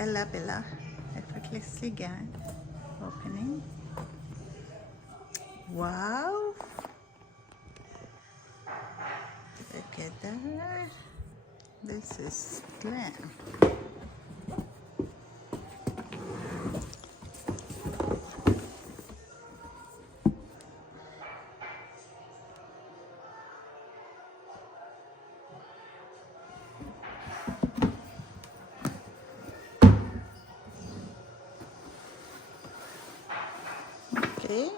Ella Bella effortlessly GAN opening. Wow, look at that. This is glam. Okay,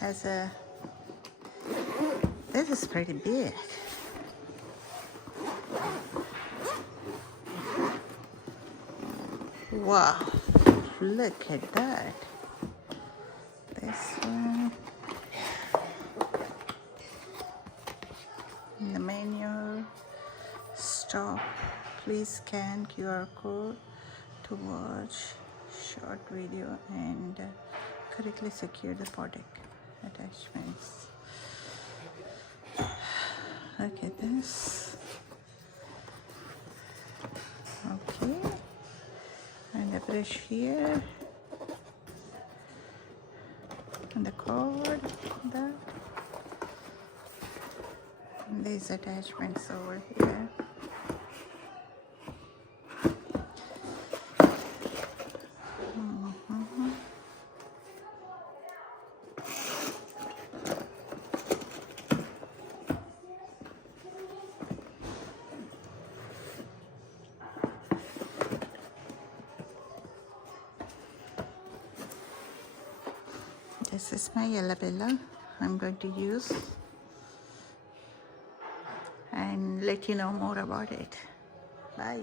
has a, this is pretty big. Wow, look at that. This one, in the menu, stop, please scan QR code to watch short video and correctly secure the product attachments. Look at this. Okay, and the brush here, and the cord, that, and these attachments over here. This is my Ella Bella I'm going to use and let you know more about it. Bye.